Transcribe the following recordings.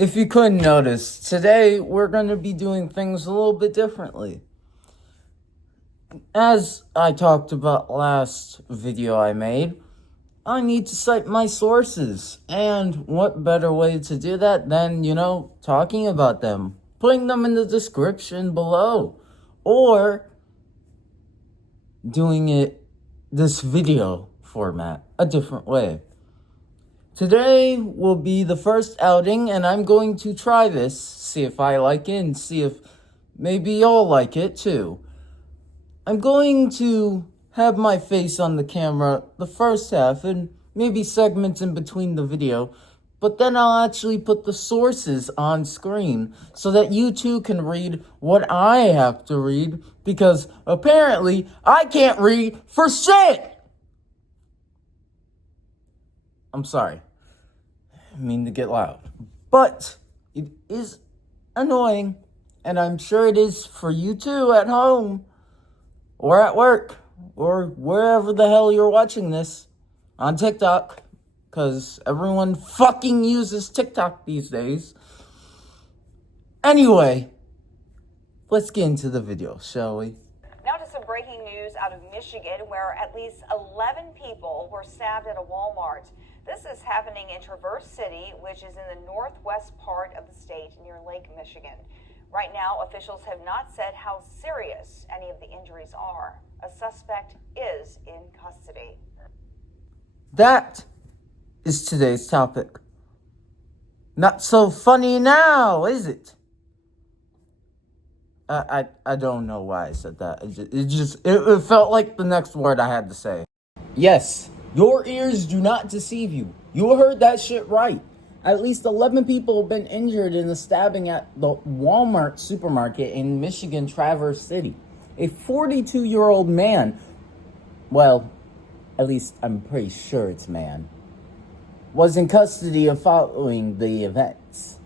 If you couldn't notice, today we're going to be doing things a little bit differently. As I talked about last video I made, I need to cite my sources. And what better way to do that than, talking about them, putting them in the description below, or doing it this video format a different way. Today will be the first outing, and I'm going to try this, see if I like it, and see if maybe y'all like it too. I'm going to have my face on the camera the first half, and maybe segments in between the video, but then I'll actually put the sources on screen so that you too can read what I have to read, because apparently I can't read for shit! I'm sorry. I mean to get loud. But it is annoying, and I'm sure it is for you too at home, or at work, or wherever the hell you're watching this, on TikTok, because everyone fucking uses TikTok these days. Anyway, let's get into the video, shall we? Now to some breaking news out of Michigan, where at least 11 people were stabbed at a Walmart. This is happening in Traverse City, which is in the northwest part of the state near Lake Michigan. Right now, officials have not said how serious any of the injuries are. A suspect is in custody. That is today's topic. Not so funny now, is it? I don't know why I said that. It felt like the next word I had to say. Yes, your ears do not deceive you. You heard that shit right. At least 11 people have been injured in the stabbing at the Walmart supermarket in Michigan, Traverse City. A 42-year-old man, well, at least I'm pretty sure it's man, was in custody following the events.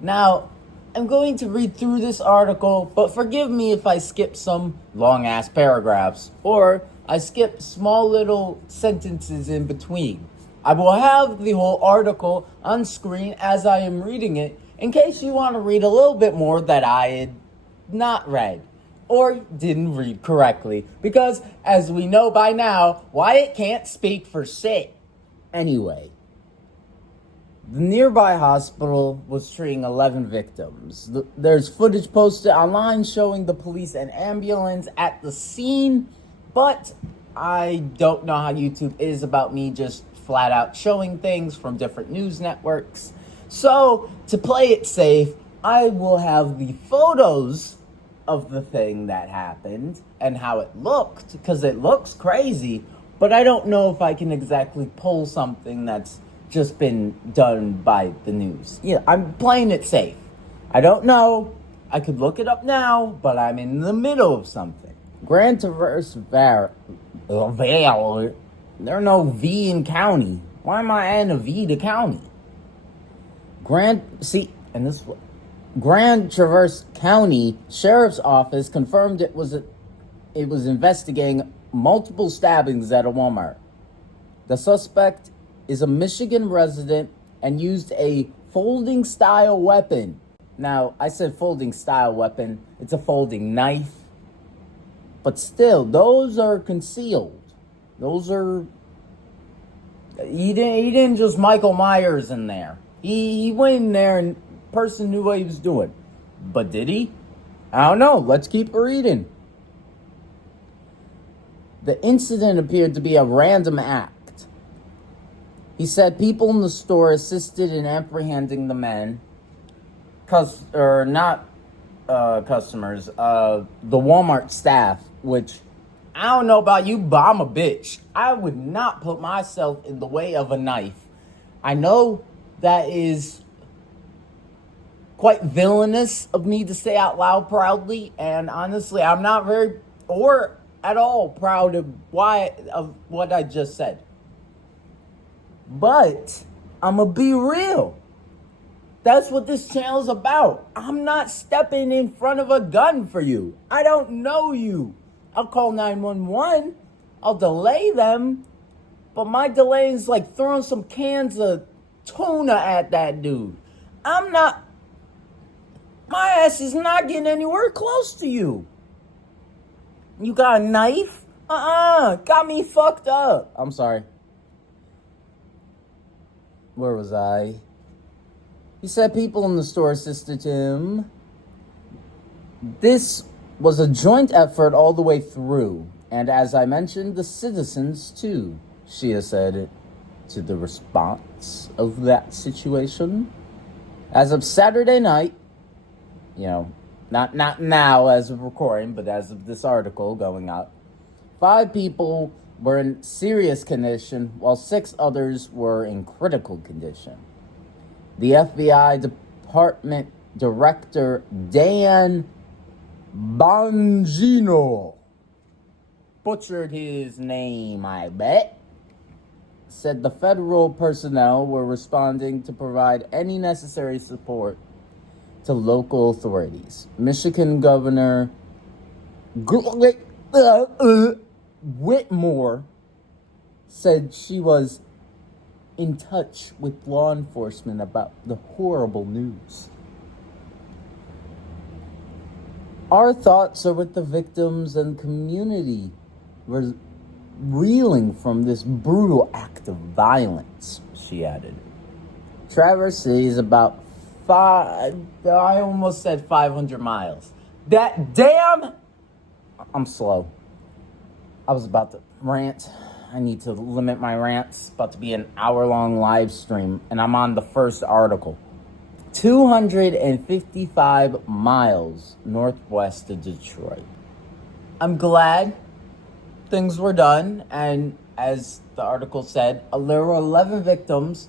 Now, I'm going to read through this article, but forgive me if I skip some long-ass paragraphs, or I skip small little sentences in between. I will have the whole article on screen as I am reading it, in case you want to read a little bit more that I had not read, or didn't read correctly, because, as we know by now, Wyatt can't speak for shit. Anyway, the nearby hospital was treating 11 victims. There's footage posted online showing the police and ambulance at the scene, but I don't know how YouTube is about me just flat out showing things from different news networks. So, to play it safe, I will have the photos of the thing that happened and how it looked, because it looks crazy, but I don't know if I can exactly pull something that's just been done by the news. Yeah, I'm playing it safe. I don't know. I could look it up now, but I'm in the middle of something. Grand Traverse Vale. There are no V in county. Why am I adding a V to county? Grand Traverse County Sheriff's Office confirmed it was investigating multiple stabbings at a Walmart. The suspect is a Michigan resident and used a folding style weapon. Now, I said folding style weapon. It's a folding knife. But still, those are concealed. Those are... He didn't just Michael Myers in there. He went in there and the person knew what he was doing. But did he? I don't know. Let's keep reading. The incident appeared to be a random act. He said people in the store assisted in apprehending the men. Customers. The Walmart staff, which... I don't know about you, but I'm a bitch. I would not put myself in the way of a knife. I know that is quite villainous of me to say out loud proudly, and honestly, I'm not very or at all proud of what I just said. But I'm gonna be real. That's what this channel's about. I'm not stepping in front of a gun for you. I don't know you. I'll call 911. I'll delay them. But my delay is like throwing some cans of tuna at that dude. I'm not. My ass is not getting anywhere close to you. You got a knife? Got me fucked up. I'm sorry. Where was I? He said people in the store assisted him. This was a joint effort all the way through. And as I mentioned, the citizens too, Shia said to the response of that situation. As of Saturday night, not now as of recording, but as of this article going up, 5 people were in serious condition, while 6 others were in critical condition. The FBI Department Director Dan Bongino, butchered his name, I bet, said the federal personnel were responding to provide any necessary support to local authorities. Michigan Governor Whitmore said she was in touch with law enforcement about the horrible news. Our thoughts are with the victims and community reeling from this brutal act of violence, she added. Traverse City is about I almost said 500 miles. I'm slow. I was about to rant. I need to limit my rants. About to be an hour-long live stream, and I'm on the first article. 255 miles northwest of Detroit. I'm glad things were done, and as the article said, there were 11 victims.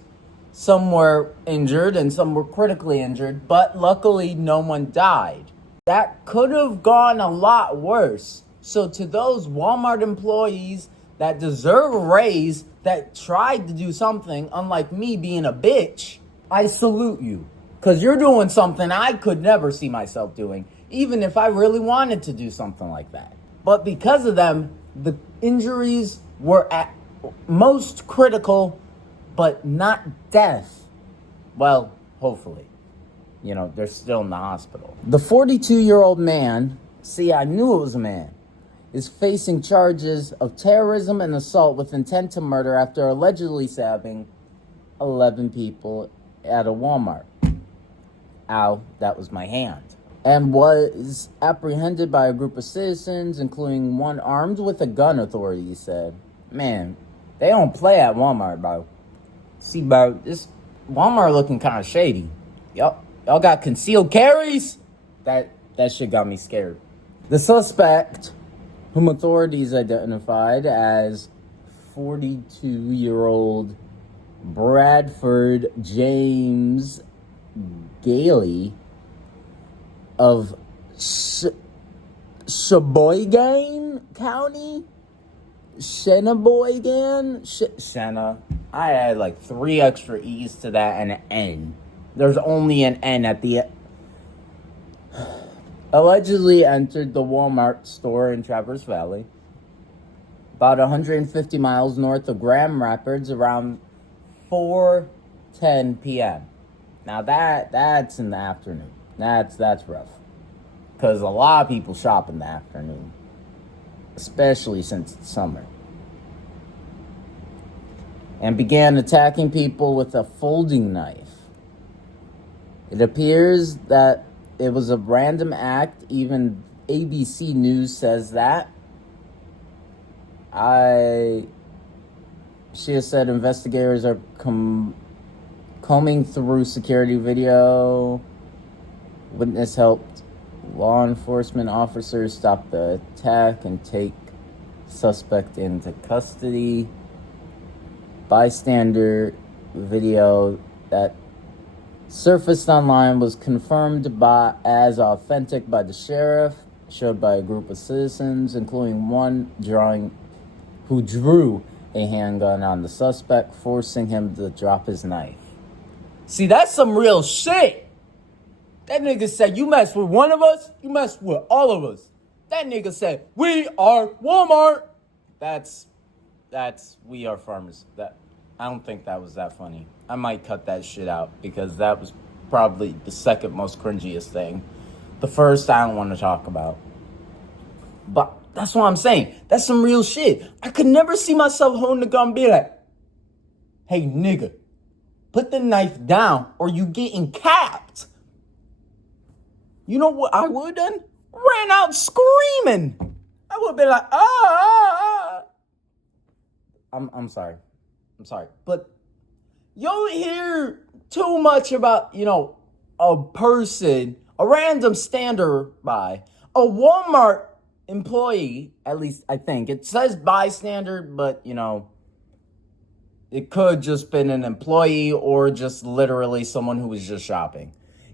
Some were injured and some were critically injured, but luckily no one died. That could have gone a lot worse. So to those Walmart employees that deserve a raise, that tried to do something, unlike me being a bitch, I salute you. Because you're doing something I could never see myself doing, even if I really wanted to do something like that. But because of them, the injuries were at most critical, but not death. Well, hopefully. They're still in the hospital. The 42-year-old man, see, I knew it was a man, is facing charges of terrorism and assault with intent to murder after allegedly stabbing 11 people at a Walmart. Ow, that was my hand. And was apprehended by a group of citizens, including one armed with a gun, authorities said. Man, they don't play at Walmart, bro. See, bro, this Walmart looking kind of shady. Y'all got concealed carries? That shit got me scared. The suspect, whom authorities identified as 42-year-old Bradford James Gailey of Sheboygan County? Shenna. I had like 3 extra E's to that and an N. There's only an N at the end. Allegedly entered the Walmart store in Traverse Valley, about 150 miles north of Grand Rapids, around 4:10 p.m. Now that's in the afternoon. That's rough. Because a lot of people shop in the afternoon, especially since it's summer. And began attacking people with a folding knife. It appears that it was a random act. Even ABC News says that. She has said investigators are combing through security video. Witness helped law enforcement officers stop the attack and take suspect into custody. Bystander video that surfaced online was confirmed as authentic by the sheriff, showed by a group of citizens, including one who drew a handgun on the suspect, forcing him to drop his knife. See, that's some real shit. That nigga said, you mess with one of us, you mess with all of us. That nigga said, we are Walmart. That's we are farmers. I don't think that was that funny. I might cut that shit out because that was probably the second most cringiest thing. The first I don't want to talk about. But that's what I'm saying. That's some real shit. I could never see myself holding the gun and be like, hey, nigga, put the knife down or you getting capped. You know what I would have done? Ran out screaming. I would have been like, ah. I'm sorry. I'm sorry. But you don't hear too much about, a person, a random standby, a Walmart employee, at least I think. It says bystander, but, it could just been an employee or just literally someone who was just shopping.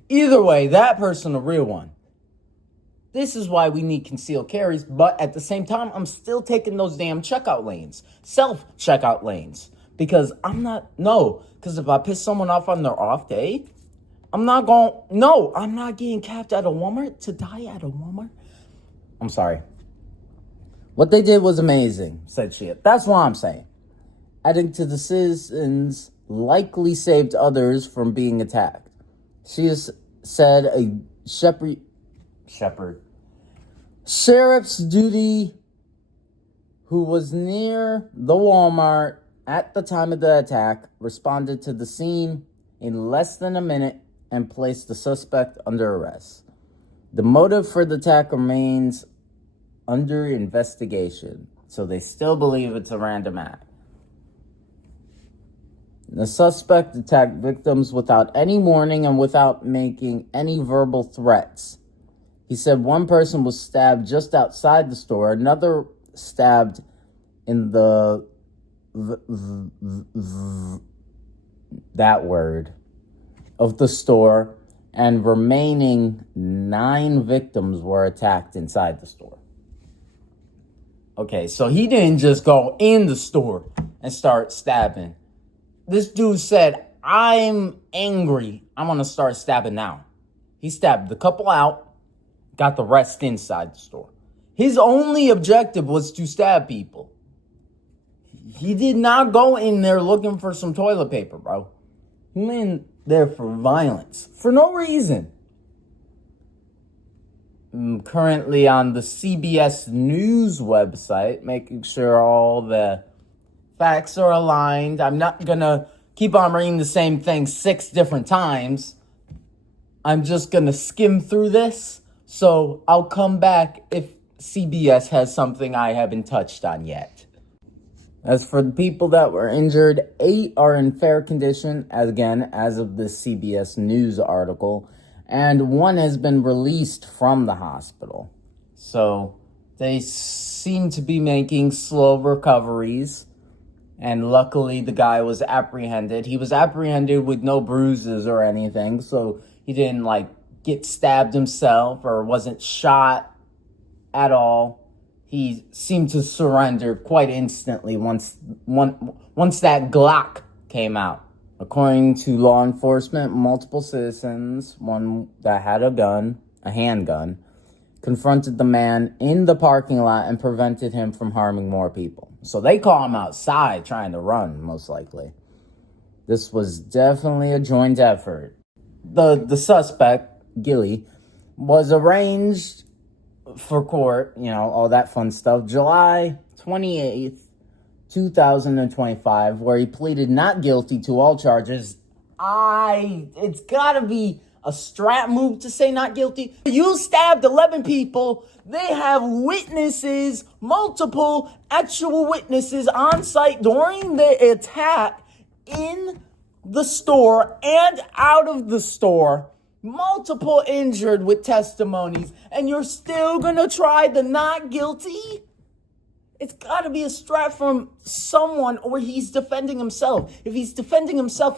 Either way, that person a real one. This is why we need concealed carries, but at the same time, I'm still taking those damn checkout lanes, self-checkout lanes, because because if I piss someone off on their off day, I'm not getting capped at a Walmart to die at a Walmart. I'm sorry. What they did was amazing, said she. That's what I'm saying. Adding to the citizens likely saved others from being attacked. She has said a sheriff's duty who was near the Walmart at the time of the attack responded to the scene in less than a minute and placed the suspect under arrest. The motive for the attack remains under investigation, so they still believe it's a random act. The suspect attacked victims without any warning and without making any verbal threats. He said one person was stabbed just outside the store, another stabbed in the that word of the store, and remaining 9 victims were attacked inside the store. Okay, so he didn't just go in the store and start stabbing. This dude said, I'm angry. I'm going to start stabbing now. He stabbed the couple out, got the rest inside the store. His only objective was to stab people. He did not go in there looking for some toilet paper, bro. He went in there for violence. For no reason. I'm currently on the CBS News website, making sure all the facts are aligned. I'm not going to keep on reading the same thing 6 different times. I'm just going to skim through this. So I'll come back if CBS has something I haven't touched on yet. As for the people that were injured, 8 are in fair condition, as of this CBS News article, and 1 has been released from the hospital. So they seem to be making slow recoveries. And luckily, the guy was apprehended. He was apprehended with no bruises or anything, so he didn't, get stabbed himself or wasn't shot at all. He seemed to surrender quite instantly once that Glock came out. According to law enforcement, multiple citizens, one that had a handgun, confronted the man in the parking lot and prevented him from harming more people. So they caught him outside trying to run, most likely. This was definitely a joint effort. The suspect, Gilly, was arraigned for court, all that fun stuff, July 28th, 2025, where he pleaded not guilty to all charges. It's gotta be a strap move to say not guilty. You stabbed 11 people. They have witnesses, multiple actual witnesses on site during the attack in the store and out of the store. Multiple injured with testimonies. And you're still gonna try the not guilty? It's gotta be a strap from someone, or he's defending himself. If he's defending himself,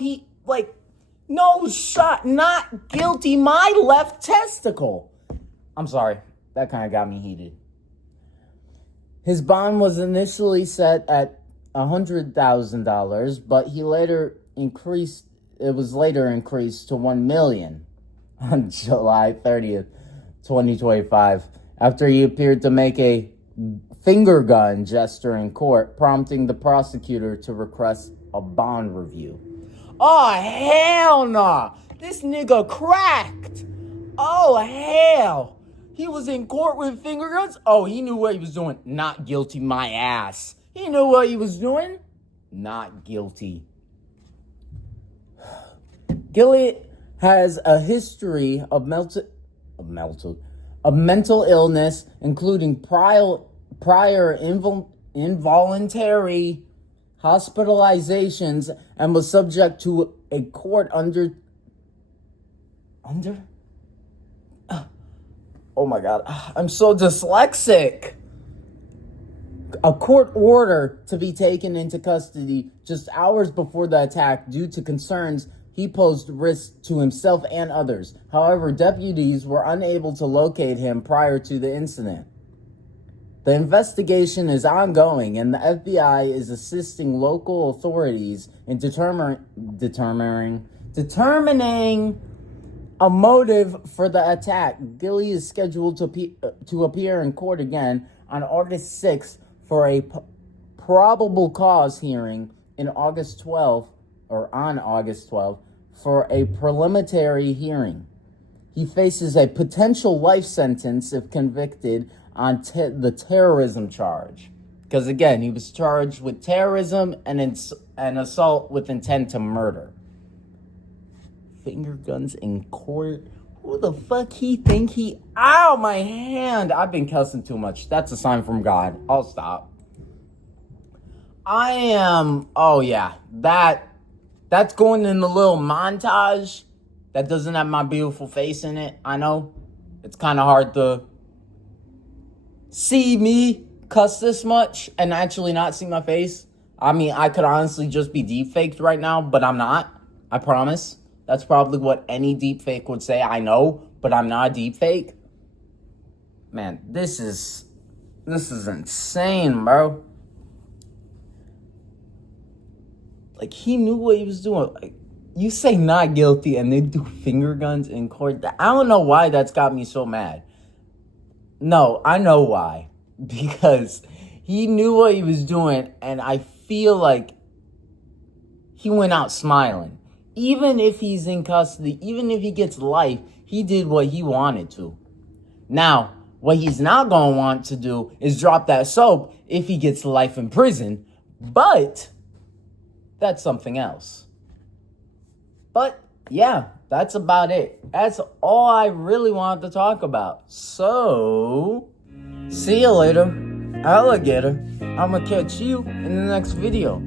no shot, not guilty, my left testicle. I'm sorry, that kind of got me heated. His bond was initially set at $100,000, but it was later increased to $1 million on July 30th, 2025, after he appeared to make a finger gun gesture in court, prompting the prosecutor to request a bond review. Oh, hell nah. This nigga cracked. Oh, hell. He was in court with finger guns? Oh, he knew what he was doing. Not guilty, my ass. He knew what he was doing. Not guilty. Gilead has a history of mental illness, including prior involuntary hospitalizations, and was subject to a court oh my god, I'm so dyslexic. A court order to be taken into custody just hours before the attack due to concerns he posed risk to himself and others. However, deputies were unable to locate him prior to the incident. The investigation is ongoing, and the FBI is assisting local authorities in determining a motive for the attack. Gilead is scheduled to appear in court again on August 6th for a probable cause hearing on August 12th for a preliminary hearing. He faces a potential life sentence if convicted on the terrorism charge. Because again, he was charged with terrorism and assault with intent to murder. Finger guns in court? Who the fuck he think he... Ow, my hand! I've been cussing too much. That's a sign from God. I'll stop. Oh yeah, that's going in the little montage that doesn't have my beautiful face in it. I know. It's kind of hard to see me cuss this much and actually not see my face. I mean, I could honestly just be deepfaked right now, but I'm not. I promise. That's probably what any deepfake would say. I know, but I'm not a deepfake. Man, this is insane, bro. Like, he knew what he was doing. Like, you say not guilty and they do finger guns in court. I don't know why that's got me so mad. No, I know why. Because he knew what he was doing, and I feel like he went out smiling. Even if he's in custody, even if he gets life, he did what he wanted to. Now, what he's not going to want to do is drop that soap if he gets life in prison. But that's something else. But yeah, that's about it. That's all I really wanted to talk about. So, see you later, alligator. I'm gonna catch you in the next video.